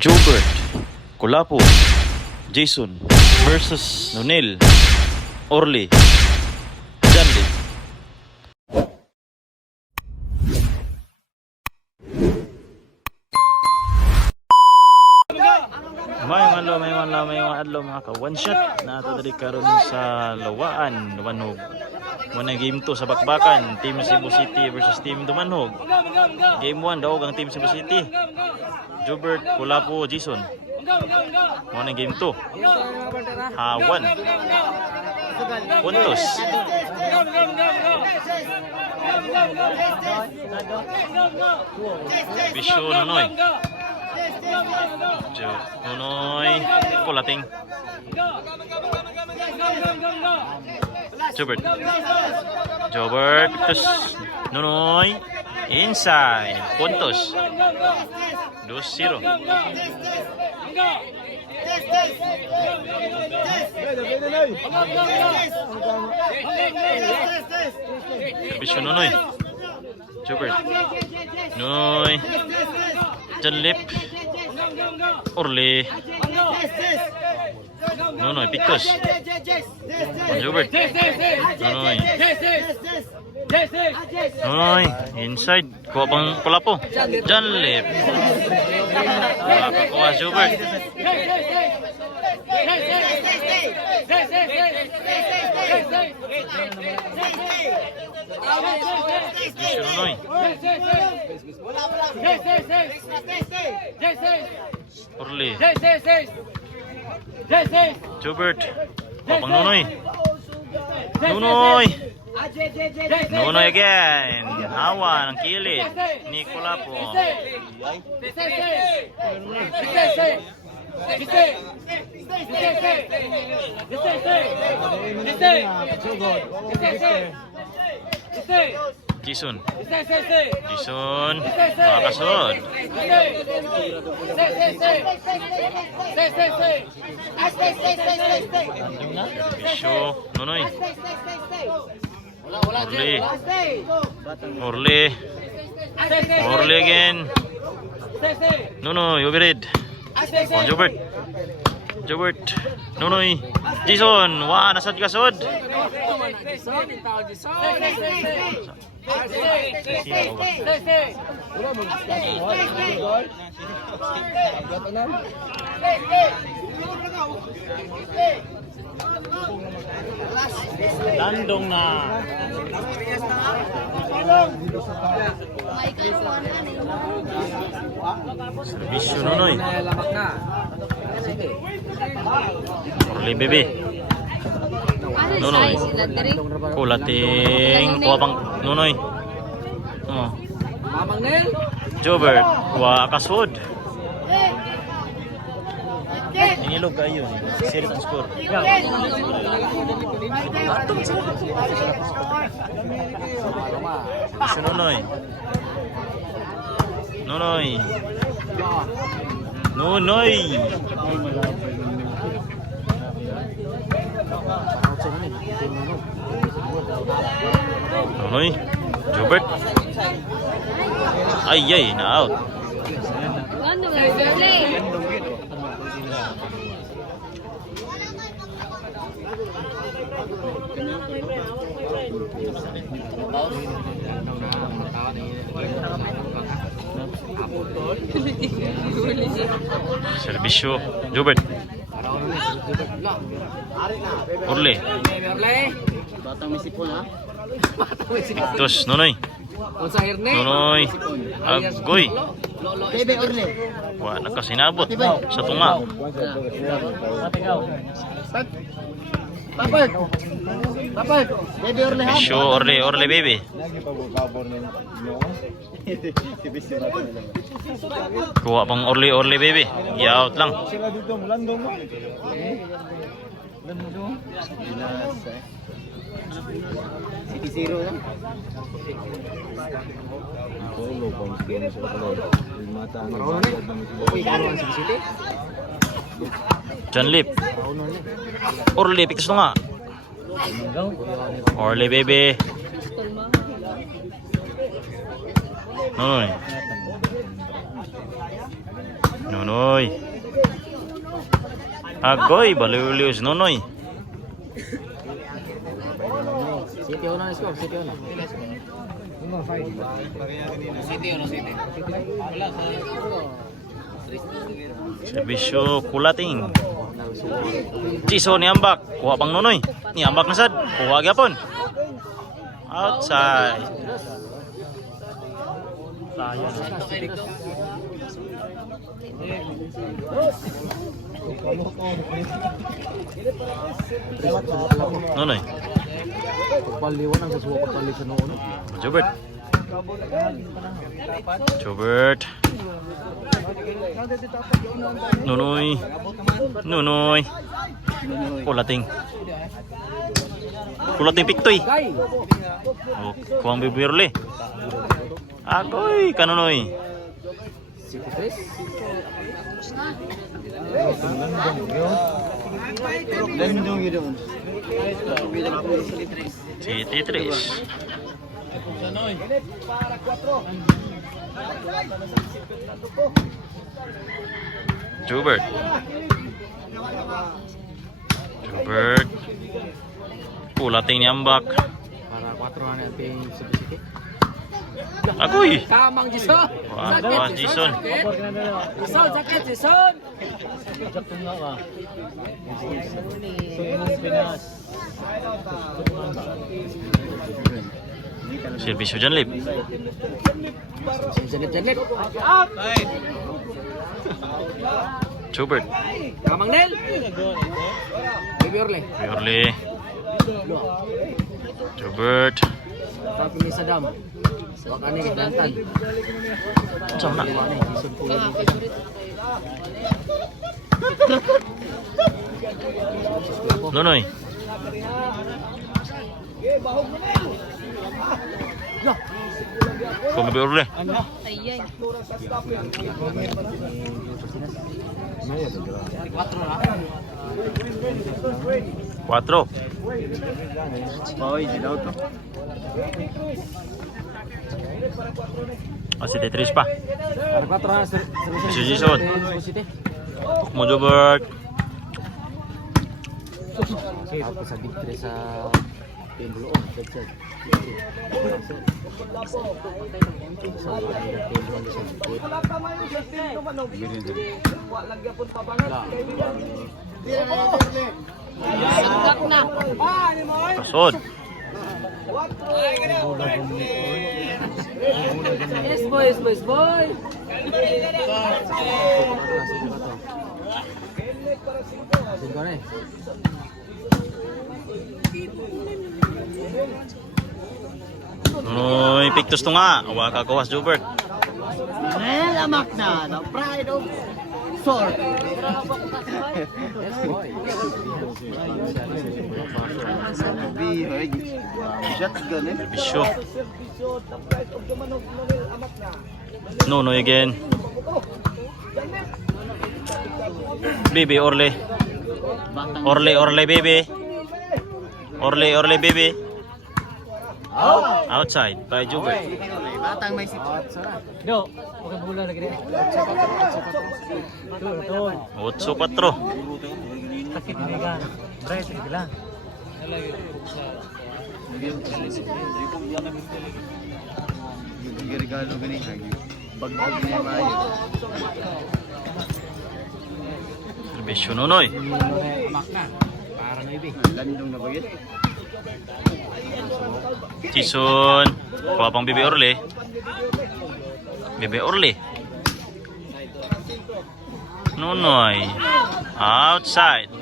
Jobert, Kulapo, Jason versus Nonel, Orly, Janly. May adlaw mga ka one shot na ato diri karon sa Lawaan, Dumanhog. Muna game 2 sa bakbakan, Team Cebu City versus Team Dumanhog. Game 1 daog ang Team Cebu City. Jobert, Kulapo, Jason. Muna game 2. Hawan. Puntos. Bisyo Nonoy. Nonoy, Kulating. Jobert, terus Nonoy, inside, puntos, 2-0. Bisyo Nonoy, Jobert, Nonoy, Janlip, Orly, Nonoy, Pictus, Jobert, Nonoy, Nonoy, inside, kuha pang Kulapo, Janlip, kuha Jobert, Nonoy, Orly, Jobert, kuha pang Nonoy, Nonoy again, hawa ng kilid ni Kulapo. Jason, makakasod. Bisyo, Nonoy, Orly again. Nonoy, overhead. Jobert, Nonoy, Jason, wah, nasad kasod. Landong na. Bisyo Nonoy. Orly bebe. Nonoy. Kulating. Kuha pang Nonoy. Oh. Jobert. Wa kasod. Ningilog kayo. Sirit ang score. Si Nonoy. Jobert. Ay, na out. Serbisyo, Jobert. Orly. Terus Nonoy. Agoy. Wah, nakasinabot sa tunga. Bisyo, Orly baby. Kuha pang Orly baby. I-out lang. Janlip, Orly, Pictus na nga. Orly baby. Nonoy. Nunoy. Agoy, baliw-liw si Nunoy. City una na score, City una. City una, City. Wala sa Serbisyo Kulating. Chiso ni ambak, kuha pang Nunoy. Ni ambak na sad, kuha gyapon. Outside. Nunoy. pagpaliwan ang sasuwa pagpali sa noon. Jobert. Jobert. Nunoy. Nunoy. Kulating. Kulating piktoy. Oh, kuang bibirli. Agoy, kanunoy. Landong yun. City 3. Jobert. Jobert. Kulating ni ambak. Para 4 na natin sa City. Agoy. Kamang Jason. Wah, Jason. Jason, sakit Jason. Serbisyo Janlip. Janlip. Jobert. Kamang Nel. Baby Orle. Biorli. Jobert. Tapi ni Saddam. Baka ni Dantan. Saan na? Jason pula ni Nunoy. Kung Biorli. Ayay. 4. Hoy, dilaw to. Ah, City 3 pa. Para 4 na Si Jason. City. Mo Jobert. Ako sa big 3 sa Pembuloon, Texas. Sagak na. Kasod. Yes, boys. Nunoy, piktos to nga. Awa ka kawas Jobert. Lamak na, the pride of sword. Serbisyo. Nunoy again. Baby Orle. Orle baby. Orle baby. Outside by Jobert. Batang may sipot. Do, huwag bola lagi rin. 8-4. Sakit ni ka. Bright lang. Yung regalo gani lagi. Bagbag niya maayo. Serbisyo Nunoy. Makna. Para na ibi. Landong na bagit. Jason. Kuha pang Bibi Orle. Bibi Orle. Nunoy. Outside.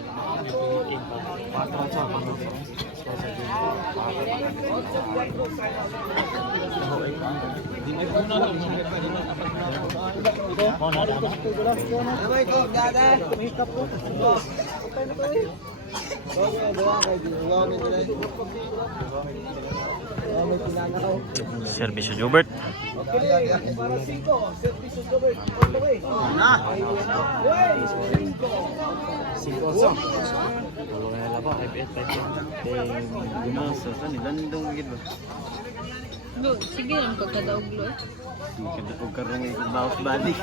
Serbisyo Jobert. Go, sige lang pagkadaog lo. Kada ko karong ikot mouse balik.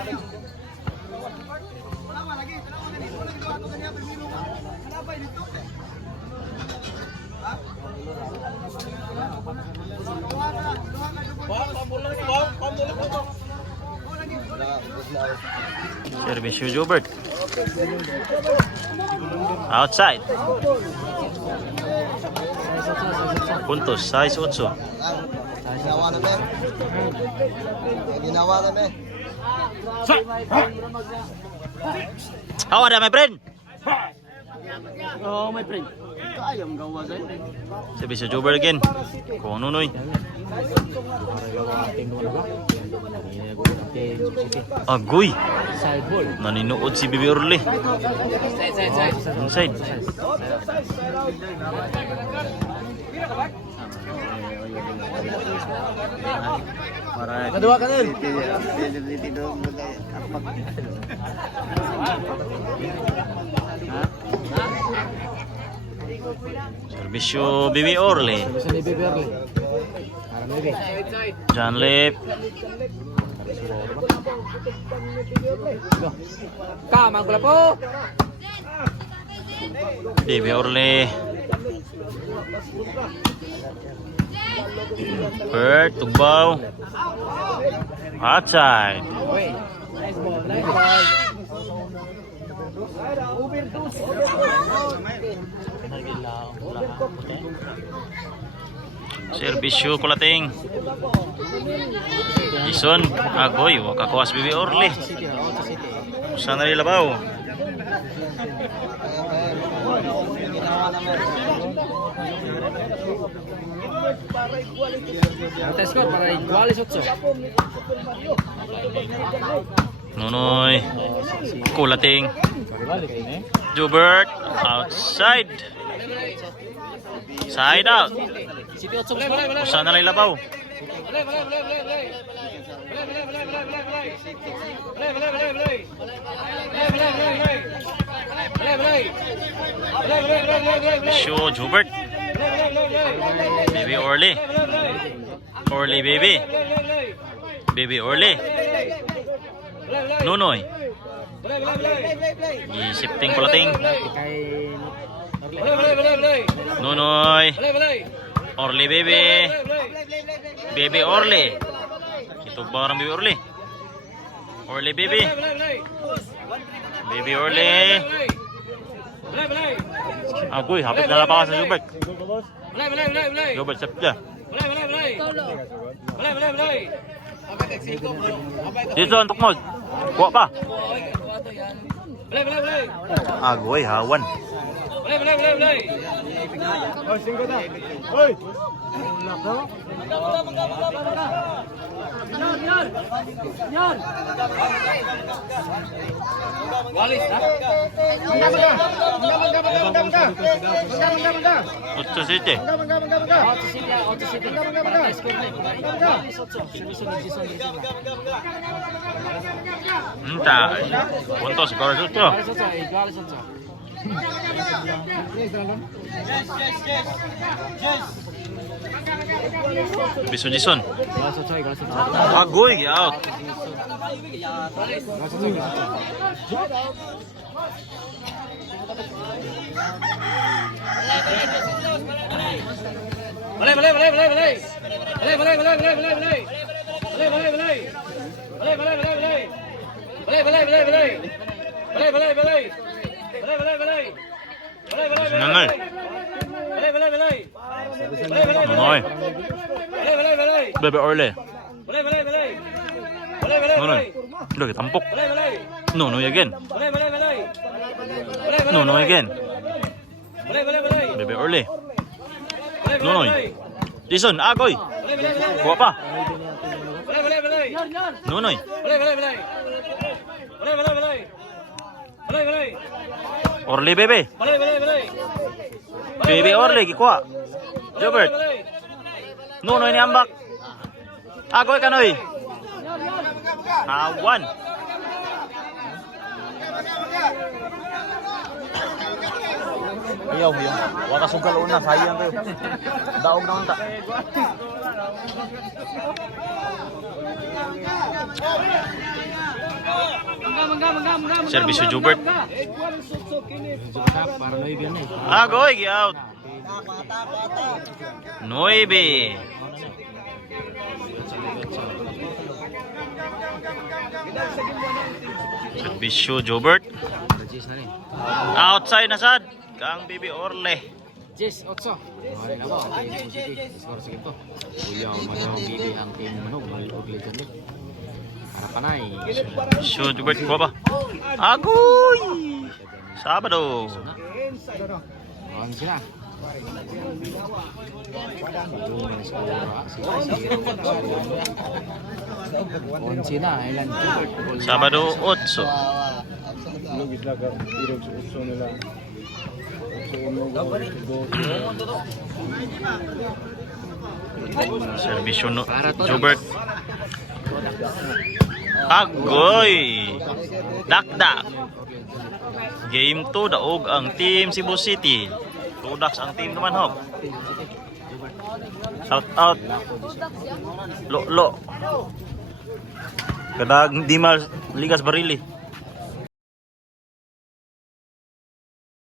Servisyo Jobert. Outside. Puntos, size 8. Ginawa na be. Ginawa na be. How are my friend? Oh, my friend. Kayang gawa sa'yo. Servisyo Jobert again. Kung nunoy. Agoy. Side ball. Naninuod si Bibi Orly. Inside. Kedua ka din. Servisyo Bibi Orly. Bisa ni Bebe Arle. Parang Bebe. John Lip. Kamang pula po. Bibi Orly. Bert, Tugbaw. Outside. Nice ball. Nice ball. Servisyo Kulating. Jason, agoy, wakakuas Bibi Orly. Sana nilabaw. Ante skor para iguales 8. Nunoy. Kulating. Jobert. Outside. Side out. City 8. Sana nilabaw. Servisyo Jobert. Bibi Orly. Orly Bibi. Bibi Orly. Nunoy. Isipting Kulating. Nunoy. Orly Bibi. Bibi Orly. Ito ba orang Bibi Orly? Orly Bibi. Bibi Orly. Agoy, hapit na lapakas sa Jobert. Jobert, sap niya. Dito ang tukmod. Kuha pa. Agoy, hawan. Otso City. Entah. Puntos skor itu. Bisu Jason. Agoy, out. Nanay. Nonoy. Bebe Orly. Nonoy. Look, tampok. Nonoy again. Nonoy again. Bebe Orly. Nonoy. Jason, agoy. Kuha pa. Nonoy. Orly Bebe. Bebe Orly, kuha. Jobert. Nonoy ni ambak. Agoy kanoy. Awan. Ayaw, ayaw. Wala sugal una, sayang kayo. Daog naman ta. Servisyo Jobert. Para no ibig eh. Agoy, gi-out. 9. Servisyo Jobert. Jis na rin. Outside na sad. Kang Bibi Orle. Jis, 8. Mali na ba? Ang team positive. Skor sa ito. Uyaw, Manong Bibi ang team Manong. Malulog dito. Harapanay. Servisyo Jobert ko ba? Agoy. Sabado. On sila. On sila. Ilan? Sabado 8. Servisyo no Jobert. Agoy. Dakdak. Game 2 daog ang team Cebu City. Tudax ang team Dumanhog. Shout out. Lo. Kadag Dimas Ligas Barili.